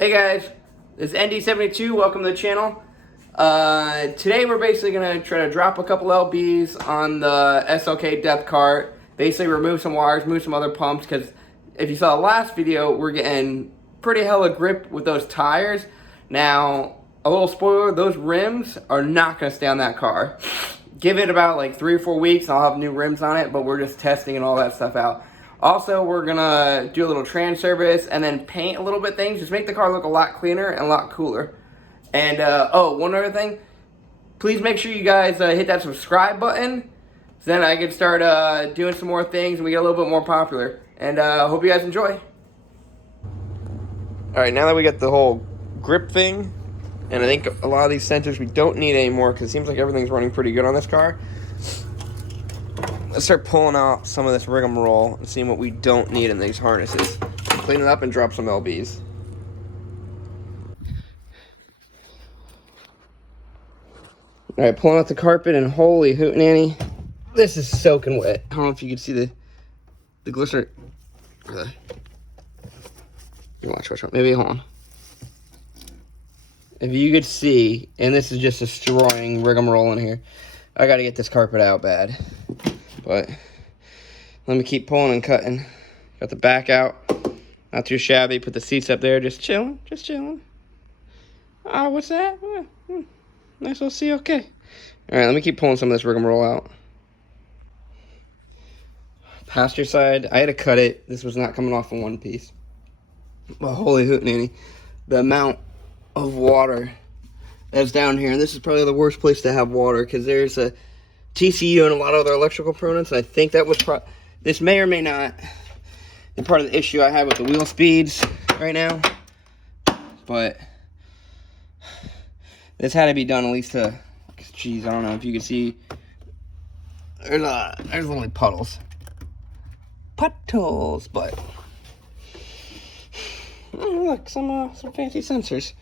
Hey guys, this is ND72, welcome to the channel. Today we're basically going to try to drop a couple LBs on the SLK depth cart. Basically remove some wires, move some other pumps, because if you saw the last video, we're getting pretty hella grip with those tires. Now, a little spoiler, those rims are not going to stay on that car. Give it about like 3 or 4 weeks and I'll have new rims on it, but we're just testing and all that stuff out. Also, we're gonna do a little trans service and then paint a little bit things. Just make the car look a lot cleaner and a lot cooler. And, oh, one other thing. Please make sure you guys hit that subscribe button. So then I can start doing some more things and we get a little bit more popular. And hope you guys enjoy. Alright, now that we got the whole grip thing, and I think a lot of these sensors we don't need anymore because it seems like everything's running pretty good on this car. Let's start pulling out some of this rigmarole and seeing what we don't need in these harnesses. Clean it up and drop some LBs. Alright, pulling out the carpet and holy hootenanny, this is soaking wet. I don't know if you can see the glistener. Watch. Maybe, hold on. If you could see, and this is just destroying rigmarole in here. I gotta get this carpet out bad. But let me keep pulling and cutting. Got the back out. Not too shabby. Put the seats up there. Just chilling. Ah, what's that? Nice little see. Okay. Alright, let me keep pulling some of this rigmarole out. Passenger side. I had to cut it. This was not coming off in one piece. But holy hootenanny. The amount of water that's down here. And this is probably the worst place to have water because there's a TCU and a lot of other electrical components. I think that was this may or may not be part of the issue I have with the wheel speeds right now, but this had to be done at least to, geez, I don't know if you can see, there's only puddles, but oh, look, some fancy sensors.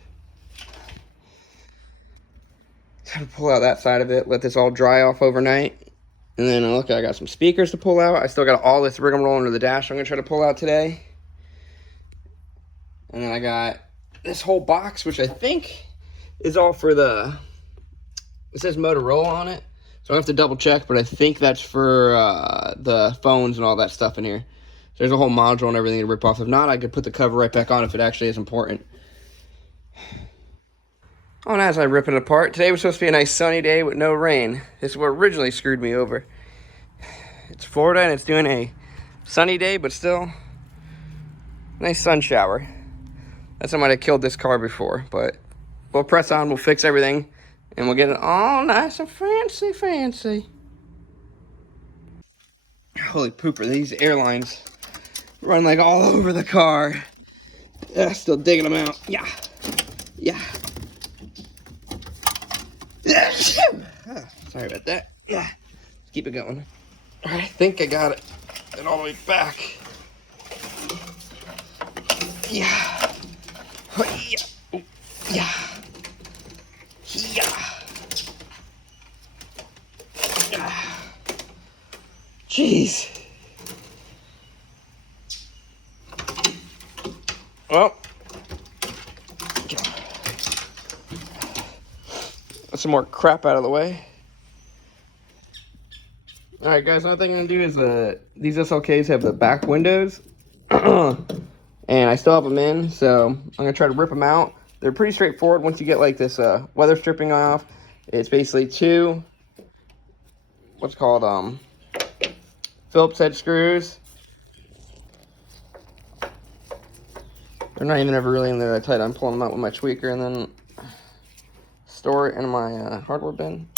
Try to pull out that side of it, let this all dry off overnight. And then look, I got some speakers to pull out. I still got all this rigmarole under the dash I'm gonna try to pull out today. And then I got this whole box, which I think is all for it says Motorola on it. So I have to double check, but I think that's for the phones and all that stuff in here. So there's a whole module and everything to rip off. If not, I could put the cover right back on if it actually is important. Oh, and as I rip it apart, today was supposed to be a nice sunny day with no rain. This is what originally screwed me over. It's Florida and it's doing a sunny day, but still nice sun shower. That's I might have killed this car before, but we'll press on, we'll fix everything, and we'll get it all nice and fancy. Holy pooper, these airlines run like all over the car. Yeah, still digging them out. Yeah. Sorry about that. Yeah, keep it going. All right, I think I got it all the way back. Yeah. Jeez. Well. Some more crap out of the way. Alright guys, another thing I'm going to do is these SLKs have the back windows and I still have them in, so I'm going to try to rip them out. They're pretty straightforward once you get like this weather stripping off. It's basically two Phillips head screws. They're not even ever really in there that tight. I'm pulling them out with my tweaker and then store it in my hardware bin.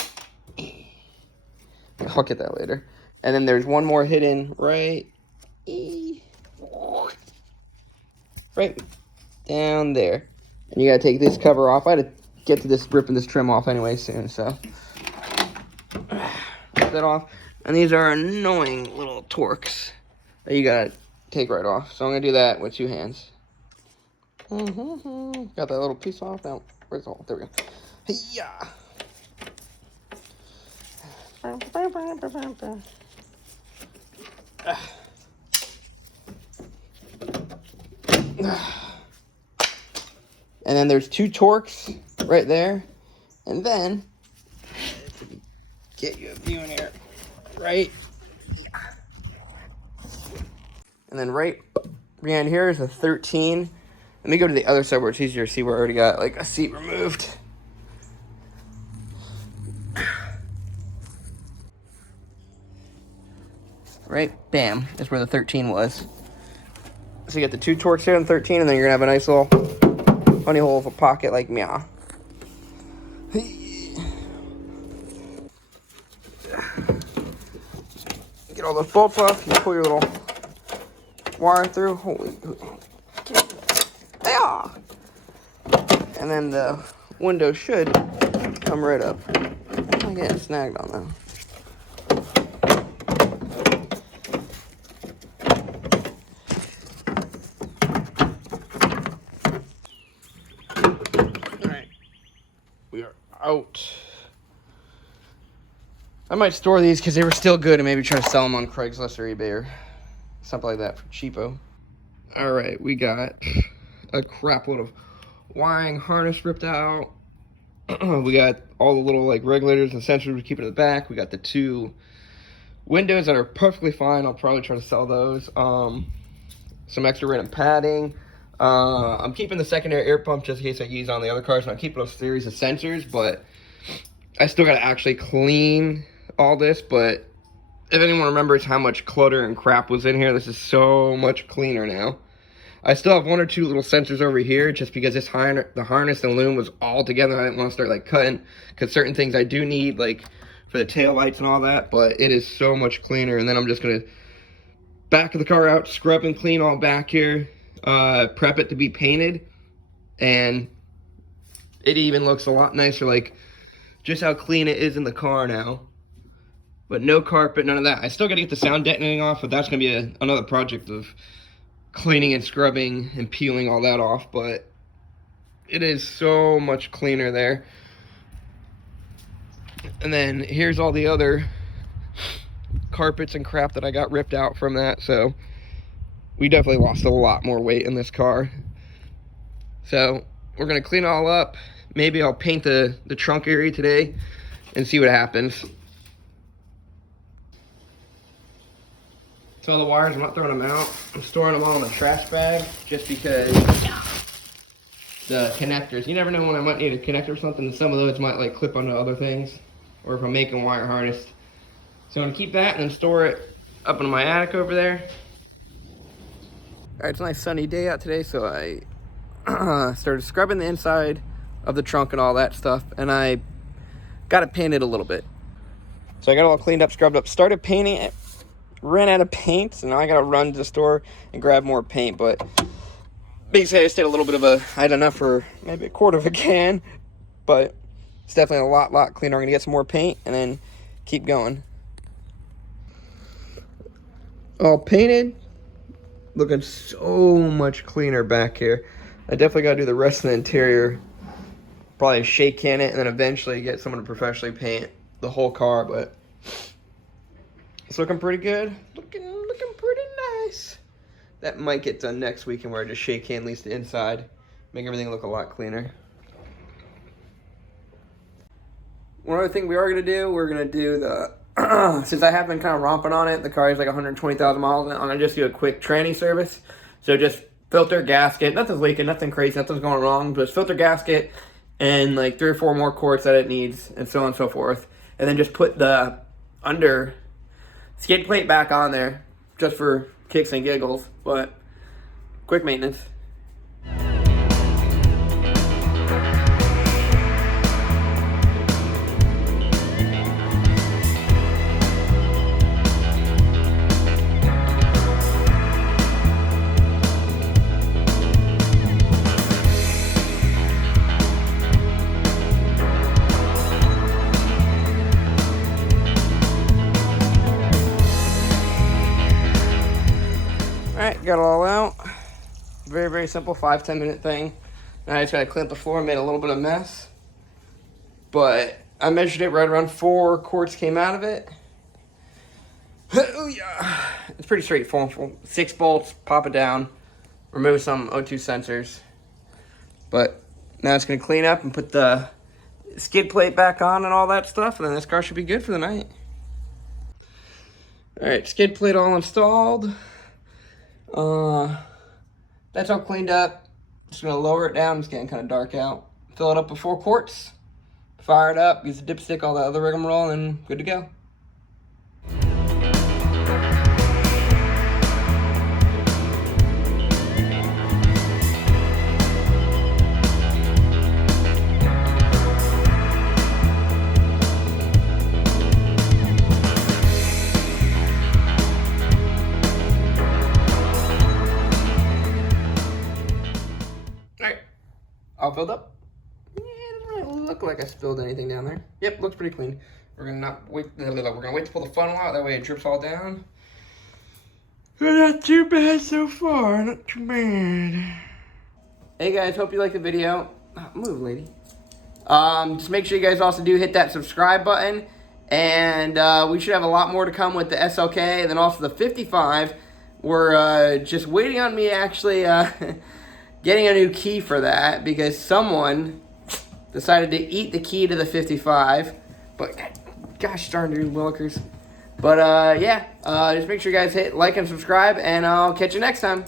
I'll get that later. And then there's one more hidden right down there. And you gotta take this cover off. I had to get to this ripping this trim off anyway soon, so Get that off. And these are annoying little torques that you gotta take right off. So I'm gonna do that with 2 hands. Got that little piece off now. Where's the hole? There we go. Yeah. And then there's 2 torques right there. And then, get you a view in here, right? Yeah. And then right behind here is a 13. Let me go to the other side where it's easier to see where I already got like a seat removed. Right, bam, that's where the 13 was. So you got the 2 torques here on 13, and then you're gonna have a nice little funny hole of a pocket like meow. Get all those bolts off, you pull your little wire through. Holy, yeah. And then the window should come right up. I'm getting snagged on that. Alright, we are out. I might store these because they were still good and maybe try to sell them on Craigslist or eBay or something like that for cheapo. Alright, we got a crap load of wiring harness ripped out. We got all the little like regulators and sensors we keep in the back. We got the 2 windows that are perfectly fine. I'll probably try to sell those. Some extra random padding. I'm keeping the secondary air pump just in case I use on the other cars. And I'm keeping a series of sensors, but I still got to actually clean all this. But if anyone remembers how much clutter and crap was in here, this is so much cleaner now. I still have 1 or 2 little sensors over here just because the harness and loom was all together. I didn't want to start like cutting because certain things I do need like for the tail lights and all that, but it is so much cleaner. And then I'm just going to back of the car out, scrub and clean all back here, prep it to be painted, and it even looks a lot nicer, like just how clean it is in the car now. But no carpet, none of that. I still got to get the sound deadening off, but that's going to be another project of cleaning and scrubbing and peeling all that off. But it is so much cleaner there. And then here's all the other carpets and crap that I got ripped out from that. So we definitely lost a lot more weight in this car. So we're going to clean it all up. Maybe I'll paint the trunk area today and see what happens. So the wires, I'm not throwing them out. I'm storing them all in a trash bag just because the connectors, you never know when I might need a connector or something. Some of those might like clip onto other things, or if I'm making wire harness. So I'm gonna keep that and then store it up in my attic over there. All right, it's a nice sunny day out today, so I started scrubbing the inside of the trunk and all that stuff, and I got it painted a little bit. So I got it all cleaned up, scrubbed up, started painting it, ran out of paint, so now I gotta run to the store and grab more paint. But basically I just did a little bit of I had enough for maybe a quarter of a can, but it's definitely a lot cleaner. I'm gonna get some more paint and then keep going. All painted, looking so much cleaner back here. I definitely gotta do the rest of the interior, probably shake can it, and then eventually get someone to professionally paint the whole car. But it's looking pretty good. Looking pretty nice. That might get done next weekend where I just shake can at least the inside, make everything look a lot cleaner. One other thing we are gonna do, we're gonna do the since I have been kind of romping on it, the car is like 120,000 miles, I'm gonna just do a quick tranny service. So just filter, gasket, nothing's leaking, nothing crazy, nothing's going wrong, just filter, gasket, and like 3 or 4 more quarts that it needs, and so on and so forth. And then just put the under skid plate back on there, just for kicks and giggles, but quick maintenance. got it all out. Very, very simple, 5-10 minute thing. Now I just gotta clean up the floor, made a little bit of mess. But I measured it, right around 4 quarts came out of it. Oh yeah. It's pretty straightforward. 6 bolts, pop it down, remove some O2 sensors. But now it's gonna clean up and put the skid plate back on and all that stuff, and then this car should be good for the night. Alright, skid plate all installed. That's all cleaned up. Just gonna lower it down. It's getting kind of dark out. Fill it up with 4 quarts. Fire it up. Use the dipstick, all the other rigmarole, and good to go. Alright, all filled up. Yeah, it doesn't really look like I spilled anything down there. Yep, looks pretty clean. We're gonna wait to pull the funnel out, that way it drips all down. Not too bad so far, not too bad. Hey guys, hope you liked the video. Move, lady. Just make sure you guys also do hit that subscribe button. And we should have a lot more to come with the SLK, and then also the 55. We're just waiting on me actually getting a new key for that, because someone decided to eat the key to the 55. But gosh darn you willikers. But yeah, just make sure you guys hit like and subscribe, and I'll catch you next time.